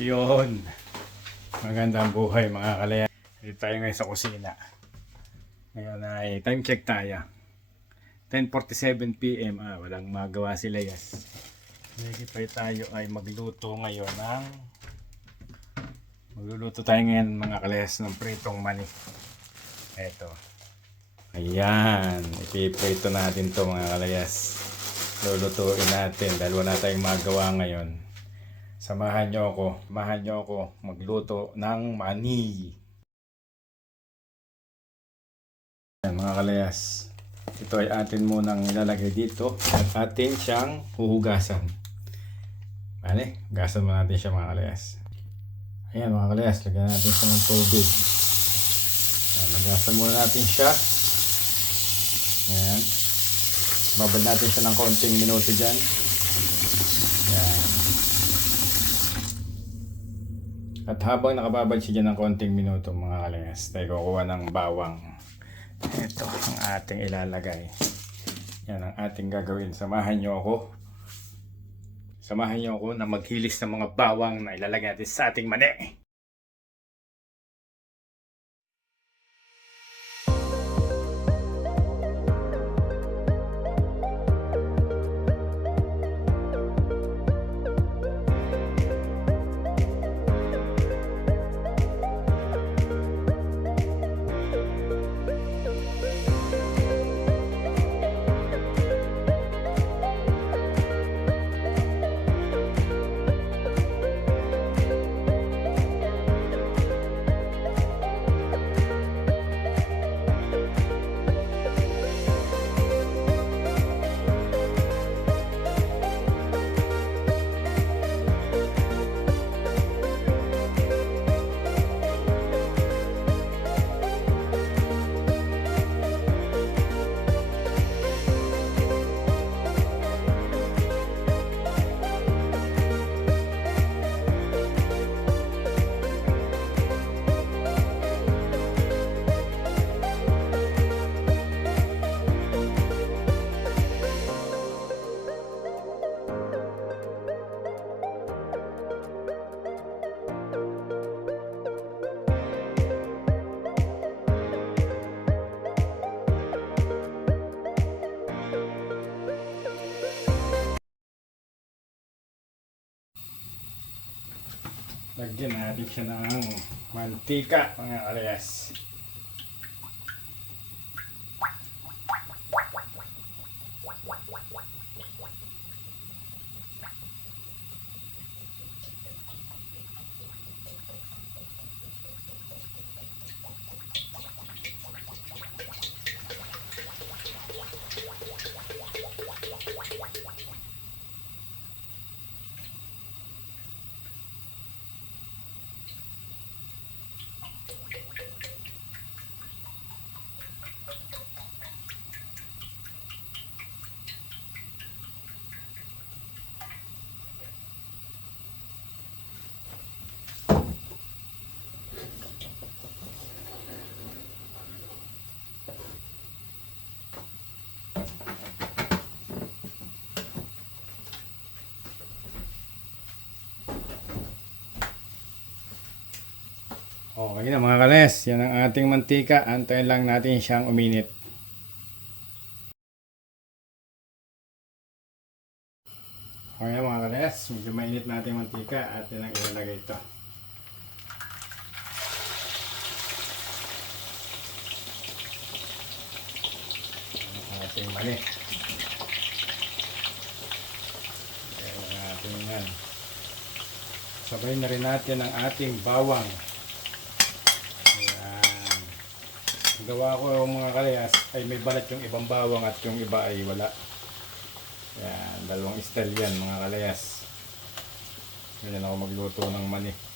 Yun. Magandang buhay mga kalaya. Dito tayo ngayon sa kusina. Ngayon ay time check tayo. 10.47 p.m. Ah, walang magawa si Layas. Nakikipay tayo ay magluto ngayon ng Magluluto tayo ngayon mga kalayas ng pritong mani. Eto. Ayan. Ipiprito natin to mga kalayas. Lulutuin natin dahil wala tayong magawa ngayon. Samahan nyo ako. Samahan nyo ako magluto ng mani. Ayan mga kalayas. Ito ay atin munang ilalagay dito at atin siyang huhugasan. Bale, hugasan mo natin siya mga kalayas. Ayan mga kalayas, lagyan natin siya ng tubig. Ayan, hugasan muna natin siya. Ayan. Babad natin siya ng konting minuto dyan. At habang nakababad siya dyan ng konting minuto mga kalayas, tayo kukuha ng bawang. Ito ang ating ilalagay. Yan ang ating gagawin. Samahan nyo ako. Samahan nyo ako na maghilis ng mga bawang na ilalagay natin sa ating mani. Lagyan natin siya ng mantika mga kalayas. Okay na mga kales, yan ang ating mantika. Antayin lang natin siyang uminit. Okay na mga kales, medyo mainit natin mantika at yan ang ilalagay ito. Ang ating mali. Ang ating yan. Sabay na rin natin ang ating bawang. Ayan. Ang gawa ko yung mga kalayas ay may balat yung ibang bawang at yung iba ay wala. Ayan, dalawang style yan mga kalayas. Ganyan ako magluto ng mani.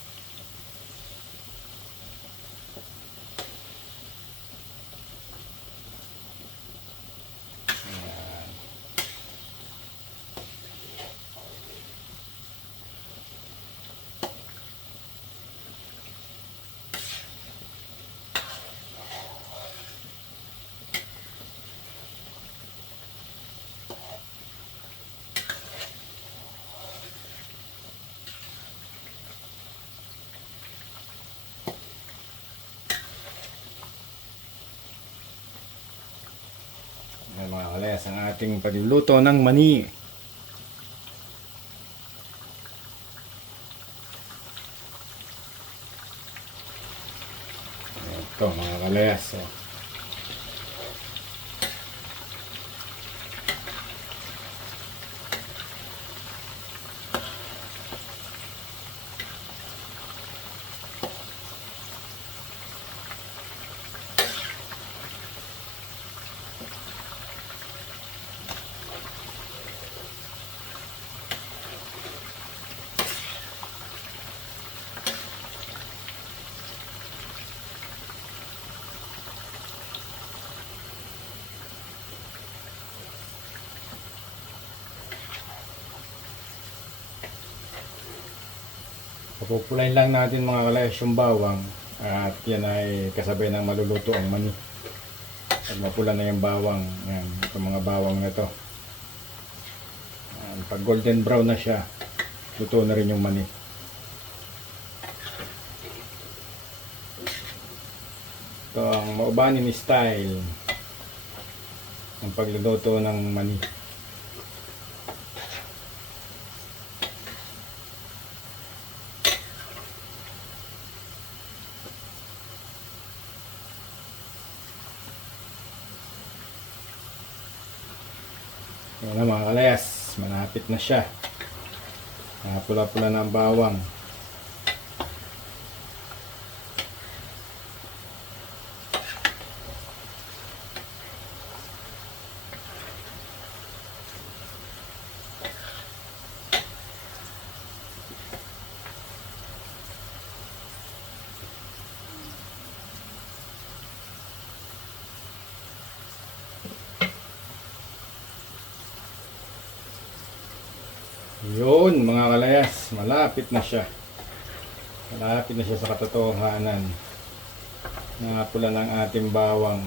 Kalayas ang ating pagluluto ng mani. Ito mga kalayas. Oh. Papupulain lang natin mga kalayas yung bawang at yan ay kasabay ng maluluto ang mani. Pag mapula na yung bawang, yan, itong mga bawang na to. Pag golden brown na siya, luto na rin yung mani. Ito ang maubanin style ang pagluluto ng mani. Na mga kalayas, malapit na siya. Pula-pula na ang bawang. Yun mga kalayas, malapit na siya. Malapit na katotohanan. Napula ng ating bawang.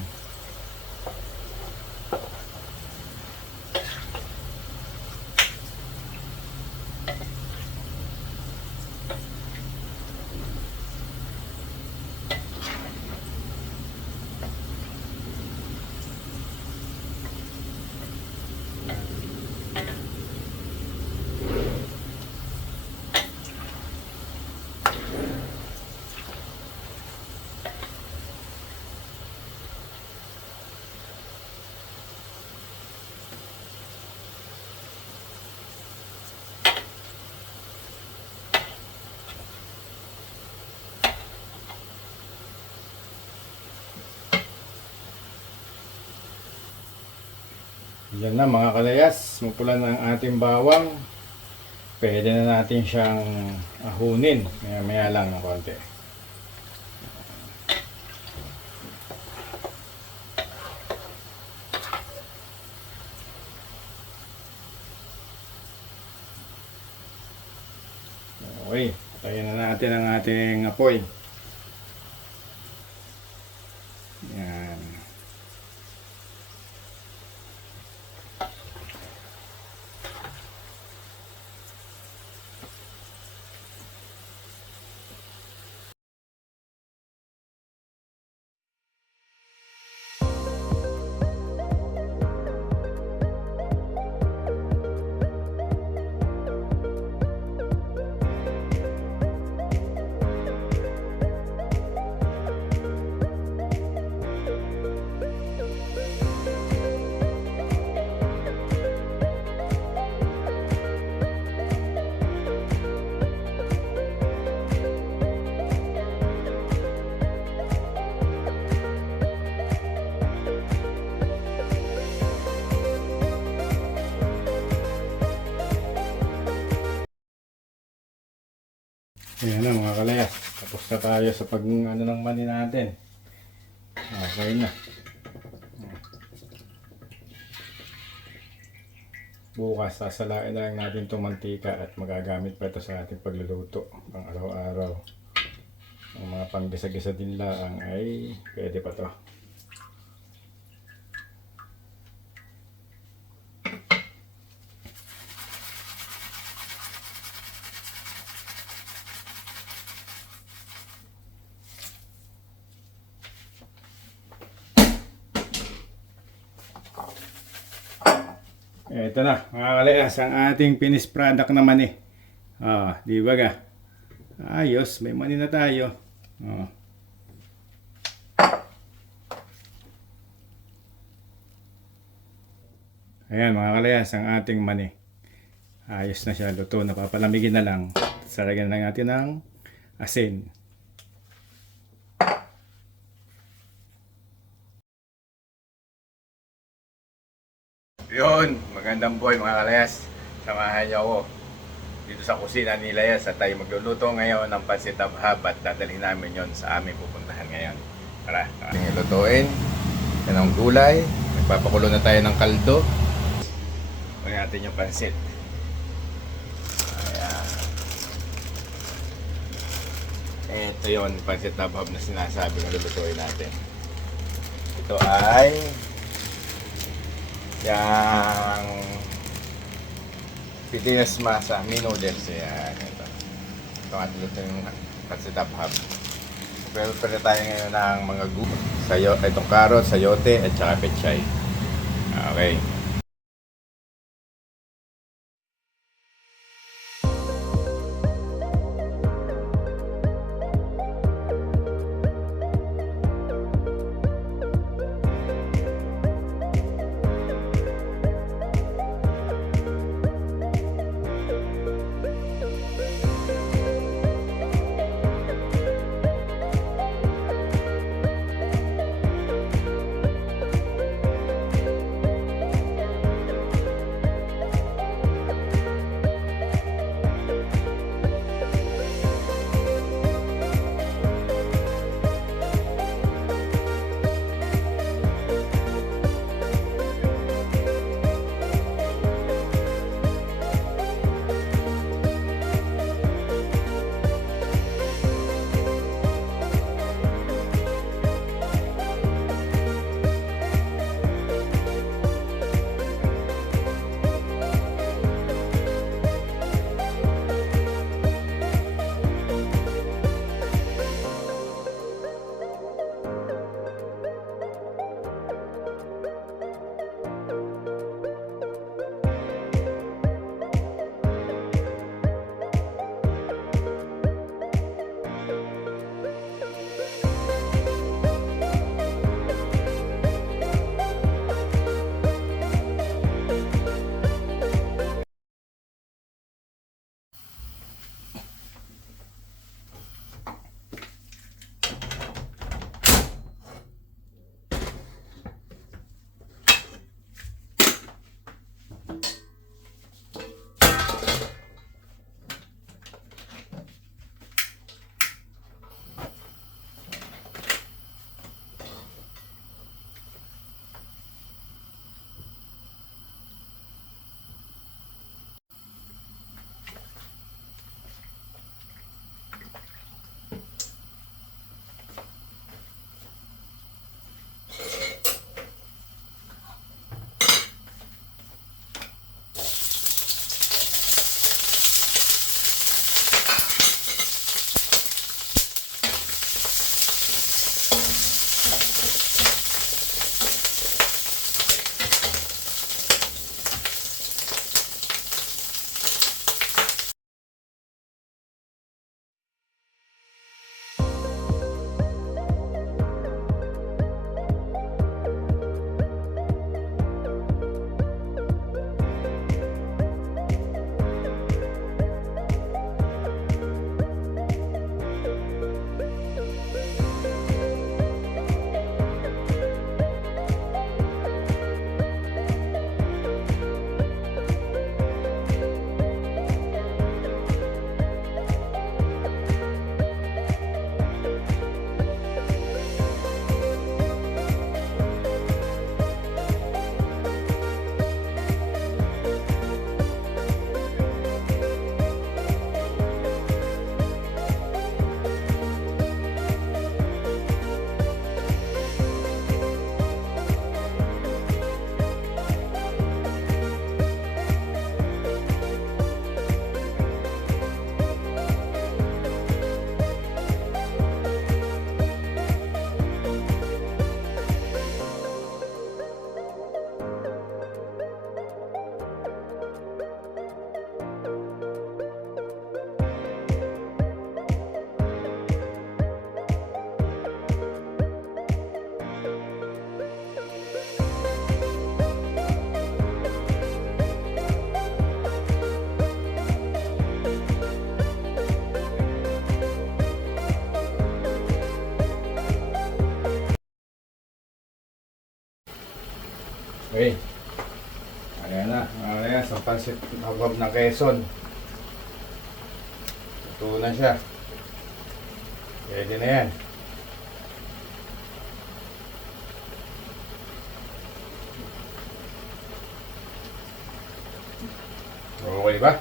Yan na mga kalayas, mapula na ang ating bawang. Pwede na natin siyang ahunin. Maya maya lang ng konti. Okay, patayin na natin ang ating apoy. Ayan na mga kalayas. Tapos na tayo sa pag ano ng mani natin. Okay na. Bukas sasalain na lang natin itong mantika at magagamit pa ito sa ating pagluluto pang araw-araw. Ang mga panggisa-gisa din lang ay pwede pa to. Ito na, mga kalayas, ang ating finished product naman eh. Ah, di ba ga? Ayos, may money na tayo. Oh. Ayan mga kalayas, ang ating mani. Ayos na siya, luto na. Papalamigin na lang. Saragyan lang natin ng asin. Yun, magandang buhay mga kalayas. Samahan niyo ako dito sa kusina ni Layas at tayo magluluto ngayon ng pansit abhab at dadalhin namin yon sa aming pupuntahan ngayon. Tara, tara. Lutuin. Yan ang gulay. Nagpapakulo na tayo ng kaldo. Huwag natin yung pansit. Ayan. Ito yun, pansit abhab na sinasabi na lulutuin natin. Ito ay yung Pilipinas masa, mini noodles. Yan, ito. Ito ang ating luto yung pansitap-hub. Pero pwede tayo ngayon ng mga gulay. Sayo, itong carrot, sayote, at saka pechay. Okay. Hagwab ng Quezon. Ito na siya. Pwede na yan. Okay ba?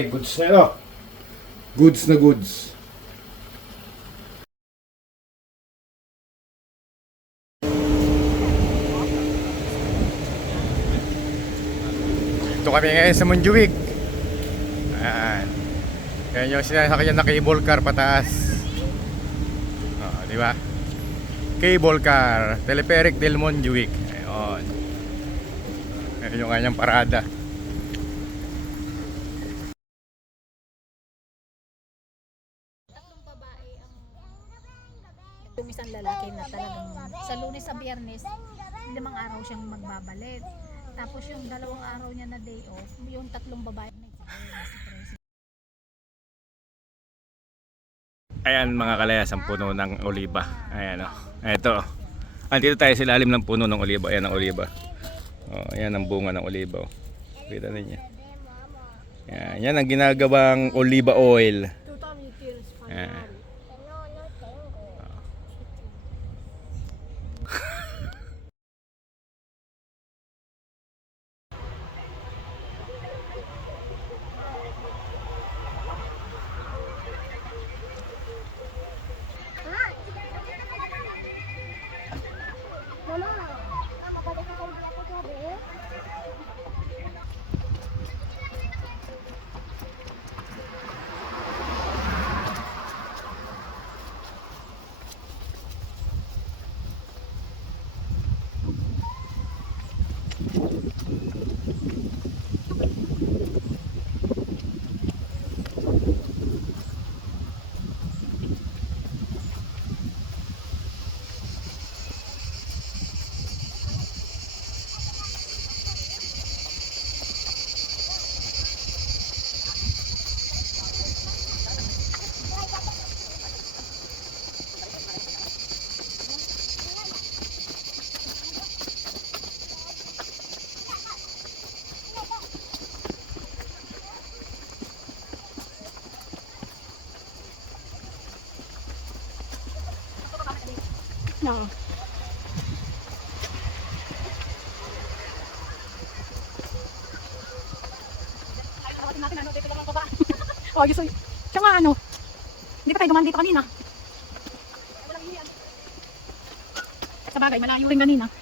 Okay, goods na ito. Goods na goods. Ito kami ngayon sa Montjuic. Ayan. Yan yung sinasakyan na cable car pataas. Oh, di ba? Cable car, Teleferic del Montjuic. Ayun. Ayun yung kanyang parada. Yung isang lalaki na talagang sa lunes sa biyernes limang araw siyang magbabalit tapos yung dalawang araw niya na day off yung tatlong babae na Ayan mga kalayas ang puno ng oliba. Ayan o. Ito. Andito tayo sa ilalim ng puno ng oliba. Ayan ang oliba. Oh, ayan ang bunga ng oliba. Oh. Kita ninyo. Ayan, yan ang ginagawang oliba oil. Ayan. No. Oh, gusto. Siya nga ano. Hindi pa tayo dumaan dito kanina. Sa bagay, malayo rin kanina.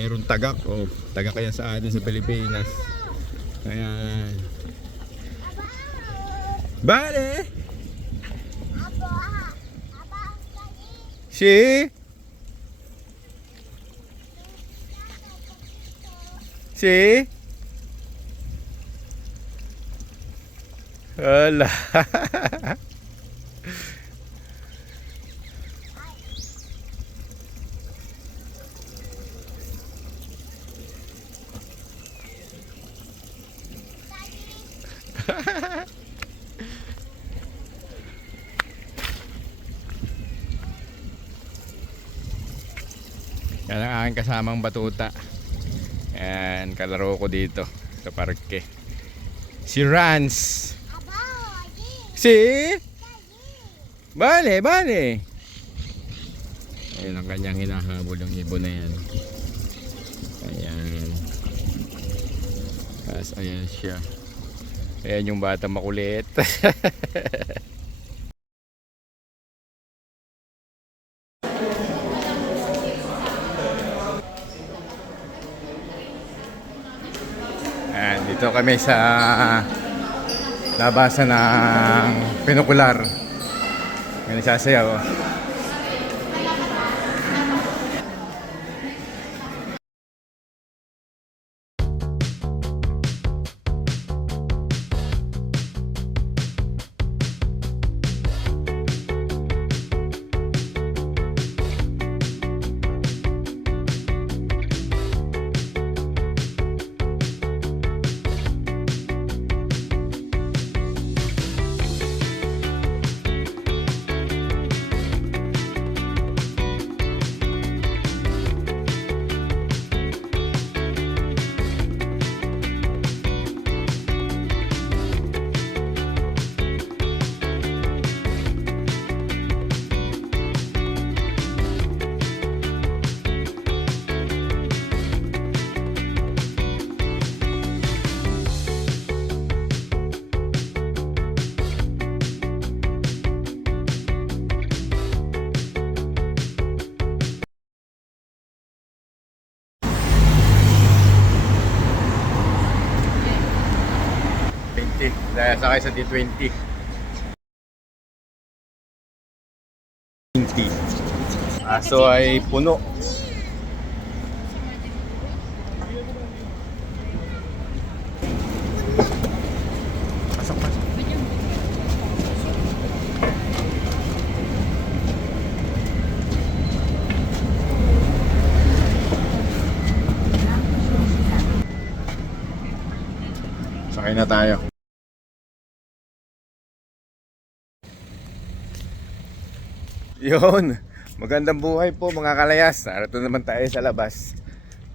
Meron tagak. Oh, tagak yan sa atin sa Pilipinas. Ayan. Bale! Si? Si? Wala. Yan ang aking kasamang batuta. Yan, kalaro ko dito sa parke. Si Rans. Si? Bale, bale. Ayun ang kanyang hinahabol yung ibon na yan. Ayan. Tapos ayan siya. Ayan yung bata makulit. kami sa labasan ng pinukular. May nagsasayaw. oh. D20. Dahil sakay sa D20. 20. Aso ay puno. Sakay na tayo. Yun. Magandang buhay po mga kalayas. Narito naman tayo sa labas.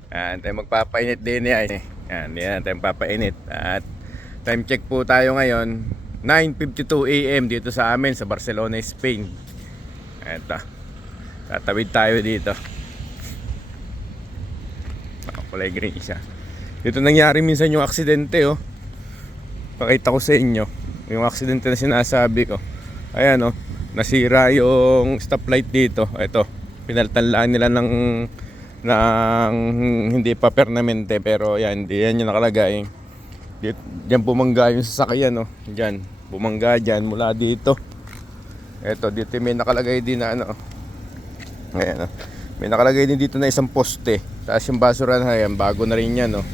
Yan, tayo magpapainit din yan. Yan, yan tayo magpapainit. At time check po tayo ngayon. 9.52 AM dito sa amin sa Barcelona, Spain. Eto. Tatawid tayo dito. Kulay green siya. Dito nangyari minsan yung aksidente oh. Pakita ko sa inyo yung aksidente na sinasabi ko. Ayan oh, nasira yung stoplight dito. Ito, pinaltanlaan nila ng ng hindi pa permanente pero yan, hindi yan yung nakalagay. Dito, diyan bumangga yung sasakyan oh. Diyan, bumangga diyan mula dito. Ito, dito may nakalagay din na ano. Ayan oh. May nakalagay din dito na isang poste. Tapos yung basura na yan, bago na rin yan oh.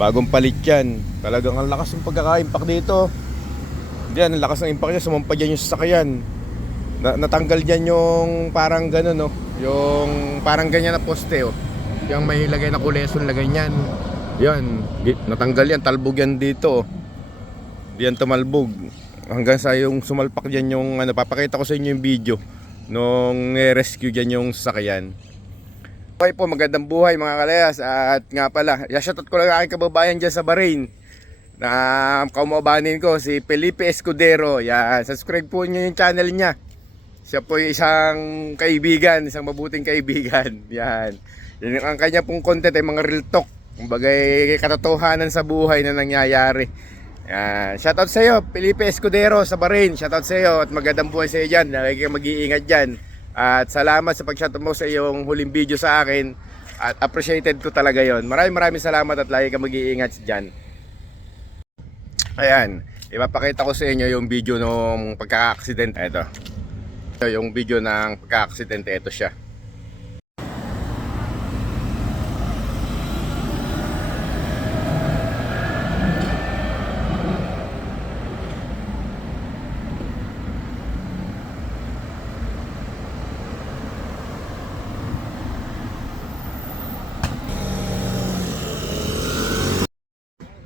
Bagong palit yan. Talagang ang lakas ng pagkaka-impact dito. Diyan, ang lakas ng impact niya. Sumampa dyan yung sasakyan. Na, natanggal dyan yung parang gano'n, no? Yung parang ganyan na poste, oh. Yung may lagay na kuleson na ganyan. Yan, natanggal yan. Talbog yan dito, oh. Diyan tumalbog. Hanggang sa yung sumalpak dyan yung, ano, papakita ko sa inyo yung video nung rescue dyan yung sasakyan. Okay po, magandang buhay mga kalayas At nga pala, shoutout ko lang ang aking kababayan dyan sa Bahrain Na kaumabanin ko, si Felipe Escudero Yan, subscribe po niyo yung channel niya Siya po yung isang kaibigan, isang mabuting kaibigan Yan, Yan ang kanya pong content ay mga real talk Kumbaga katotohanan sa buhay na nangyayari yan. Shoutout sa iyo, Felipe Escudero sa Bahrain. Shoutout sa iyo at magandang buhay sa iyo diyan. Lagi kang mag-iingat diyan. At salamat sa pag-shoutout mo sa iyong huling video sa akin. At appreciated ko talaga yon. Maraming maraming salamat at lagi ka mag-iingat dyan. Ayan, ipapakita ko sa inyo yung video nung pagkaka-aksidente. Ito. Ito yung video ng pagkaka-aksidente. Ito siya.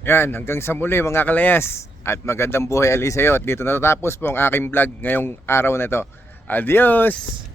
Yan, hanggang sa muli mga kalayas. At magandang buhay ali sa'yo. At dito natatapos po ang aking vlog ngayong araw na to. Adiós.